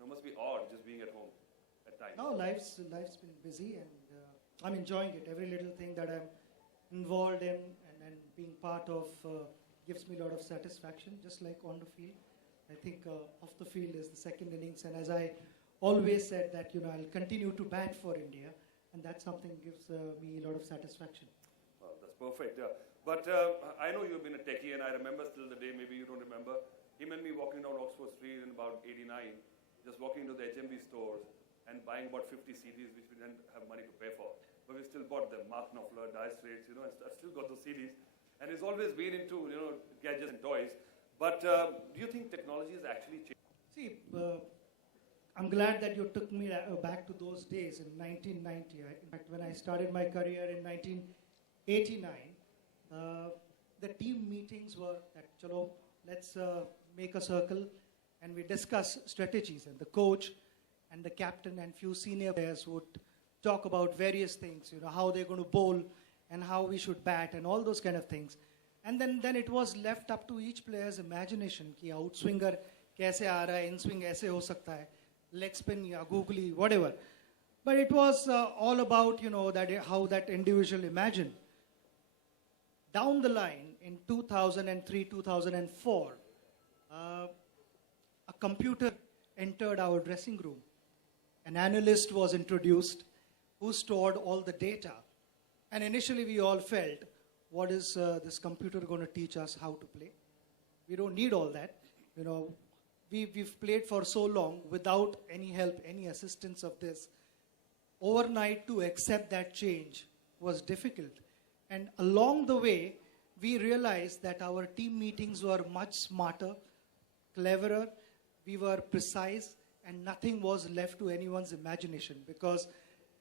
It must be odd just being at home at times. No, life's been busy, and I'm enjoying it. Every little thing that I'm involved in and being part of gives me a lot of satisfaction, just like on the field. I think off the field is the second innings, and as I always said that, I'll continue to bat for India, and that's something gives me a lot of satisfaction. Well, that's perfect. Yeah. But I know you've been a techie, and I remember still the day, maybe you don't remember, him and me walking down Oxford Street in about 89, just walking to the HMV stores and buying about 50 CDs, which we didn't have money to pay for. But we still bought them, Mark Knopfler, Dire Straits, I've still got those CDs. And he's always been into, gadgets and toys. But do you think technology has actually changed? See, I'm glad that you took me back to those days in 1990. In fact, when I started my career in 1989, the team meetings were that, chalo, let's make a circle and we discuss strategies. And the coach and the captain and few senior players would talk about various things, how they're going to bowl and how we should bat and all those kind of things. And then it was left up to each player's imagination कि outswinger कैसे आ रहा है, in swing ऐसे हो सकता है, leg spin या googly, whatever. But it was all about, that how that individual imagined. Down the line, in 2003, 2004, a computer entered our dressing room. An analyst was introduced who stored all the data. And initially we all felt, what is this computer going to teach us how to play? We don't need all that. We've played for so long without any help, any assistance of this. Overnight to accept that change was difficult. And along the way, we realized that our team meetings were much smarter, cleverer, we were precise, and nothing was left to anyone's imagination, because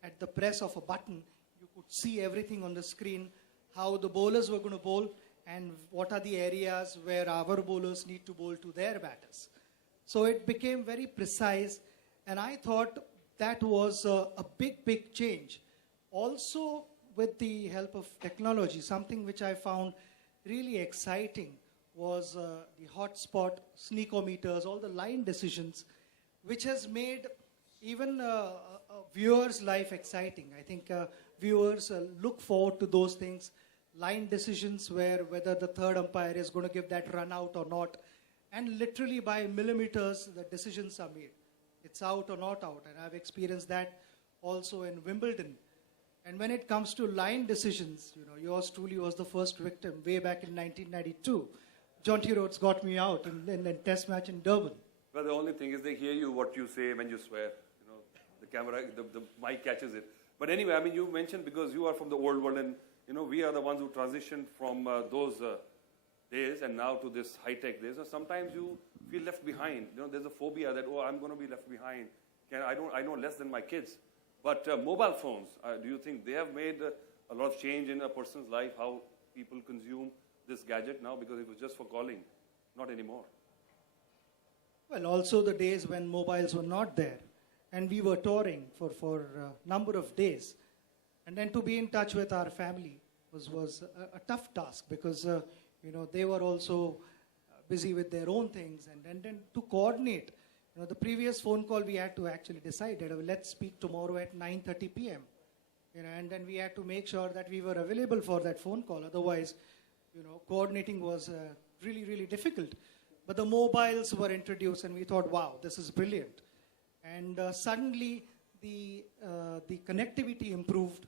at the press of a button, you could see everything on the screen, how the bowlers were going to bowl, and what are the areas where our bowlers need to bowl to their batters. So it became very precise, and I thought that was a big change. Also, with the help of technology, something which I found really exciting was the hotspot, sneakometers, all the line decisions, which has made even a viewer's life exciting. I think viewers look forward to those things, line decisions where whether the third umpire is going to give that run out or not, and literally by millimeters the decisions are made. It's out or not out, and I've experienced that also in Wimbledon. And when it comes to line decisions, yours truly was the first victim way back in 1992. Jonty Rhodes got me out in a test match in Durban. Well, the only thing is they hear you what you say when you swear. The camera, the mic catches it. But anyway, I mean, you mentioned because you are from the old world, and we are the ones who transitioned from those days and now to this high-tech days. So sometimes you feel left behind. There's a phobia that, I'm going to be left behind. I know less than my kids. But mobile phones, do you think they have made a lot of change in a person's life, how people consume this gadget now? Because it was just for calling, not anymore. Well, also the days when mobiles were not there, and we were touring for a number of days. And then to be in touch with our family was a tough task, because they were also busy with their own things. And then to coordinate, the previous phone call we had to actually decide that let's speak tomorrow at 9:30 p.m. And then we had to make sure that we were available for that phone call. Otherwise, coordinating was really difficult. But the mobiles were introduced, and we thought, wow, this is brilliant. And suddenly the connectivity improved,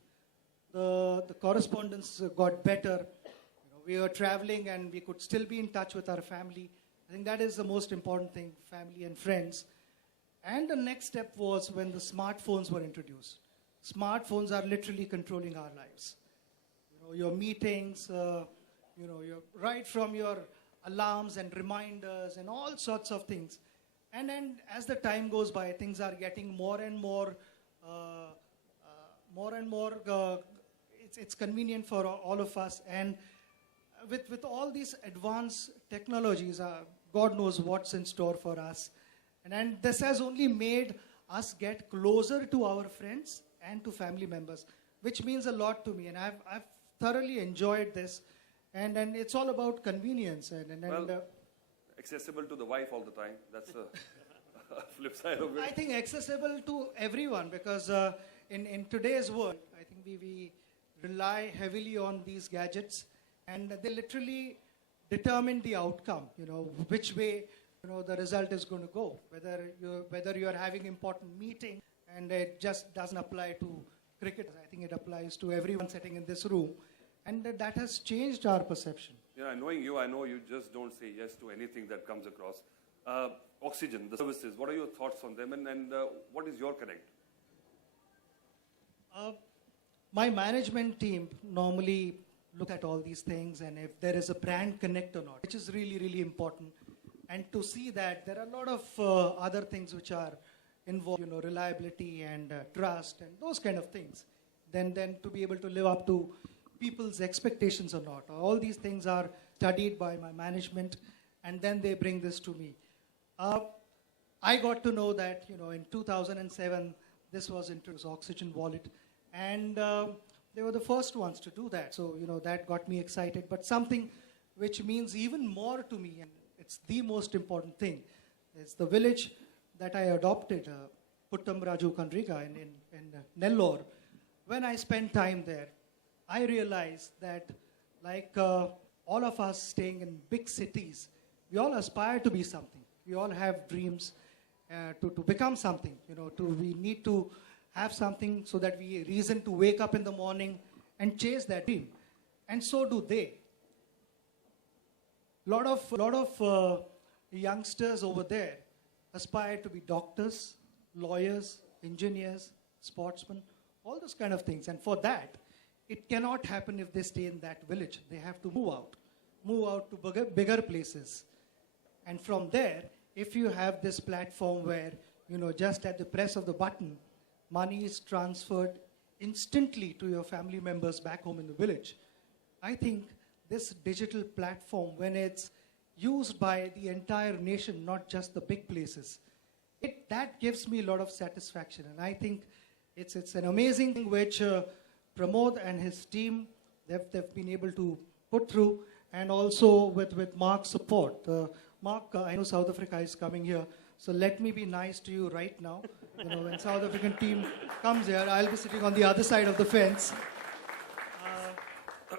the correspondence got better. We were traveling and we could still be in touch with our family. I think that is the most important thing, family and friends. And the next step was when the smartphones were introduced. Smartphones are literally controlling our lives. Your meetings, right from your alarms and reminders and all sorts of things. And then as the time goes by, things are getting more and more, it's convenient for all of us. And with all these advanced technologies, God knows what's in store for us. And this has only made us get closer to our friends and to family members, which means a lot to me. And I've thoroughly enjoyed this. And it's all about convenience. Accessible to the wife all the time. That's flip side of it? I think accessible to everyone because in today's world, I think we rely heavily on these gadgets and they literally determine the outcome, which way, the result is going to go. Whether you're having important meeting and it just doesn't apply to cricket. I think it applies to everyone sitting in this room. And that has changed our perception. Yeah, knowing you, I know you just don't say yes to anything that comes across. Oxygen, the services, what are your thoughts on them and what is your connect? My management team normally look at all these things and if there is a brand connect or not, which is really, really important. And to see that there are a lot of other things which are involved, reliability and trust and those kind of things. Then to be able to live up to people's expectations or not. All these things are studied by my management and then they bring this to me. I got to know that, in 2007, this was introduced, Oxigen wallet. And they were the first ones to do that. So, that got me excited. But something which means even more to me, and it's the most important thing, is the village that I adopted, Puttam Raju Kandriga in Nellore. When I spent time there, I realized that like all of us staying in big cities, we all aspire to be something. We all have dreams to become something, we need to have something so that we reason to wake up in the morning and chase that dream. And so do they. Lot of youngsters over there aspire to be doctors, lawyers, engineers, sportsmen, all those kind of things. And for that, it cannot happen if they stay in that village. They have to move out to bigger places. And from there, if you have this platform where, just at the press of the button, money is transferred instantly to your family members back home in the village. I think this digital platform, when it's used by the entire nation, not just the big places, that gives me a lot of satisfaction. And I think it's an amazing thing which Pramod and his team, they've been able to put through, and also with Mark's support. Mark, I know South Africa is coming here, so let me be nice to you right now. When South African team comes here, I'll be sitting on the other side of the fence.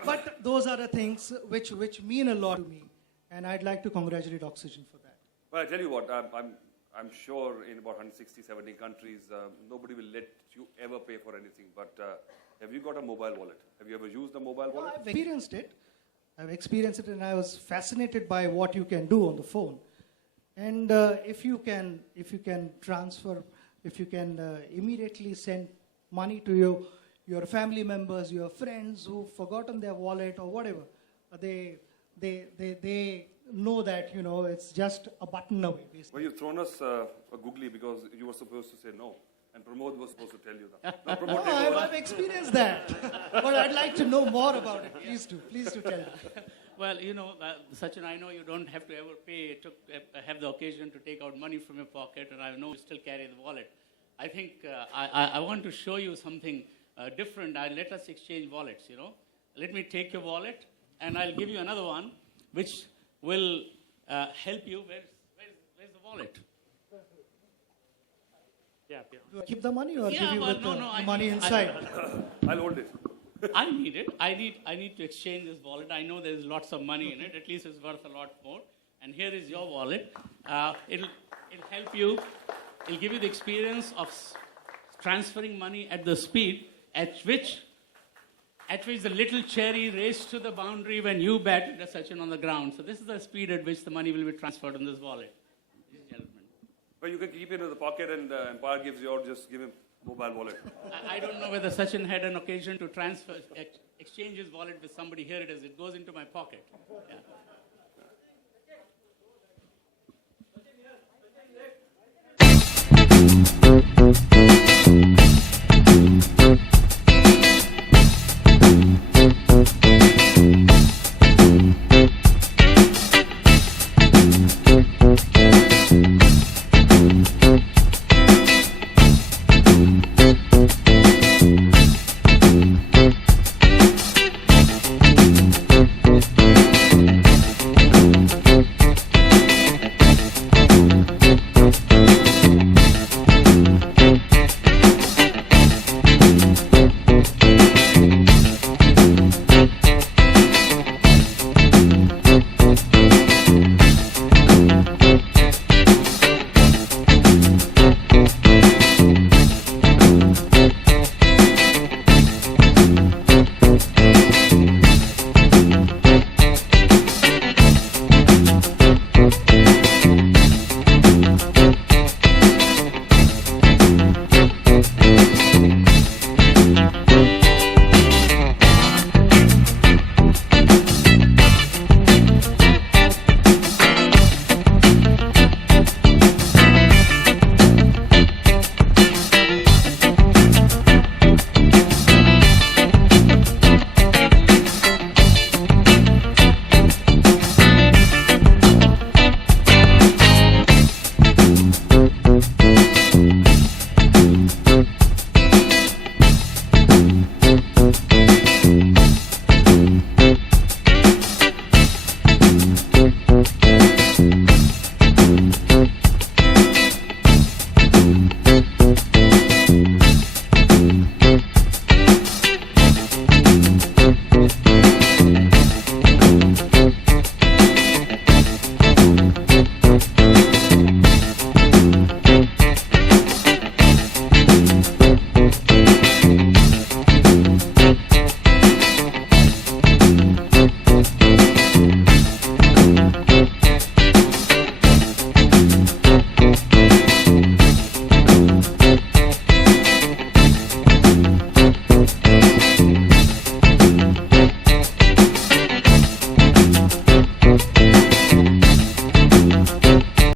But those are the things which mean a lot to me, and I'd like to congratulate Oxigen for that. Well, I tell you what, I'm sure in about 160, 70 countries, nobody will let you ever pay for anything. But have you got a mobile wallet? Have you ever used a mobile wallet? I've experienced it. And I was fascinated by what you can do on the phone. And if you can transfer, if you can immediately send money to your family members, your friends who've forgotten their wallet or whatever, they know that, it's just a button away, basically. Well, you've thrown us a googly because you were supposed to say no. And Pramod was supposed to tell you that. No, Pramod, I've experienced that. But I'd like to know more about it. Please do tell me. Well, Sachin, I know you don't have to ever pay to have the occasion to take out money from your pocket, and I know you still carry the wallet. I think I want to show you something different. Let us exchange wallets, Let me take your wallet, and I'll give you another one, which will help you. Where's the wallet? Yeah. Do I keep the money or Yeah, give you well, with no, the I money need- inside? I'll hold it. I need it. I need to exchange this wallet. I know there's lots of money in it. At least it's worth a lot more. And here is your wallet. It'll help you. It'll give you the experience of transferring money at the speed at which the little cherry raced to the boundary when you batted the Sachin on the ground. So this is the speed at which the money will be transferred in this wallet. Ladies and gentlemen. Well, you can keep it in the pocket and Empire gives you out, just give him mobile wallet. I don't know whether Sachin had an occasion to exchange his wallet with somebody. Here it is. It goes into my pocket. Yeah.